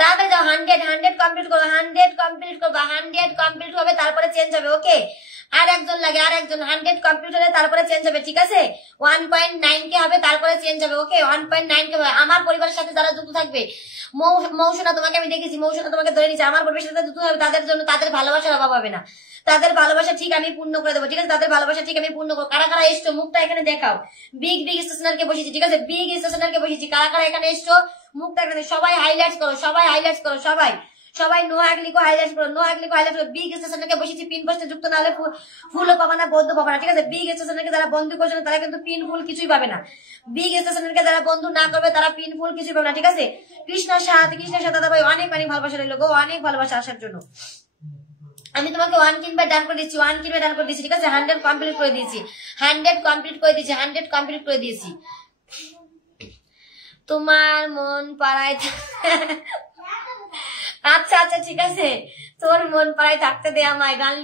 তারপরে 100 কমপ্লিট করবো, 100 কমপ্লিট হবে, তারপরে চেঞ্জ হবে, ওকে? আর একজন লাগে, আর একজন 100 কমপ্লিট হলে তারপরে চেঞ্জ হবে, ঠিক আছে? 1.9 কে হবে, তারপরে চেঞ্জ হবে, ওকে? 1.9 কে হবে। আমার পরিবারের সাথে যারা যুক্ত থাকবে, মৌসুনা তোমাকে আমি দেখেছি, মৌসুনা তোমাকে ধরে নিচ্ছে, আমার পরিবারের সাথে যুক্ত হবে, তাদের জন্য তাদের ভালোবাসার অভাব হবে না, তাদের ভালোবাসা ঠিক আমি পূর্ণ করে দেবো, ঠিক আছে? তাদের ভালোবাসা ঠিক আমি পূর্ণ করবো। কারা এসছো মুখটা এখানে দেখাও, বিগ স্টেশনারকে বসেছি, ঠিক আছে? বিগ স্টেশনারকে বসেছি, কারা এখানে এসছো মুখটা এখানে, সবাই হাইলাইটস করো, সবাই সবাই নো হ্যাক লিখো, হাইলাইট করো, নো হ্যাক লিখো, হাইলাইট করো। বিগ স্টেশনকে বসেছি, পিন পোস্টে যুক্ত না হলে ফুলও পাবা না, বন্ধু পাবা না, ঠিক আছে? বিগ স্টেশনকে যারা বন্ধু করছে না তারা কিন্তু পিন ফুল কিছুই পাবে না। বিগ স্টেশনকে যারা বন্ধু না করবে তারা পিন ফুল কিছুই পাবে না, ঠিক আছে? কৃষ্ণের সাথে দাদা ভাই অনেক অনেক ভালোবাসা রইলো গো, অনেক ভালোবাসা আসার জন্য। আমি তোমাকে 1 কিনবে ডান করে দিচ্ছি, 1 কিনবে ডান করে দিচ্ছি, ঠিক আছে? 100 কমপ্লিট করে দিয়েছি, 100 কমপ্লিট করে দিয়েছি, 100 কমপ্লিট করে দিয়েছি। তোমার মন পাড়ায় আচ্ছা আচ্ছা ঠিক আছে, তোর মন পাড়ায় থাকতে দে আমায়। গান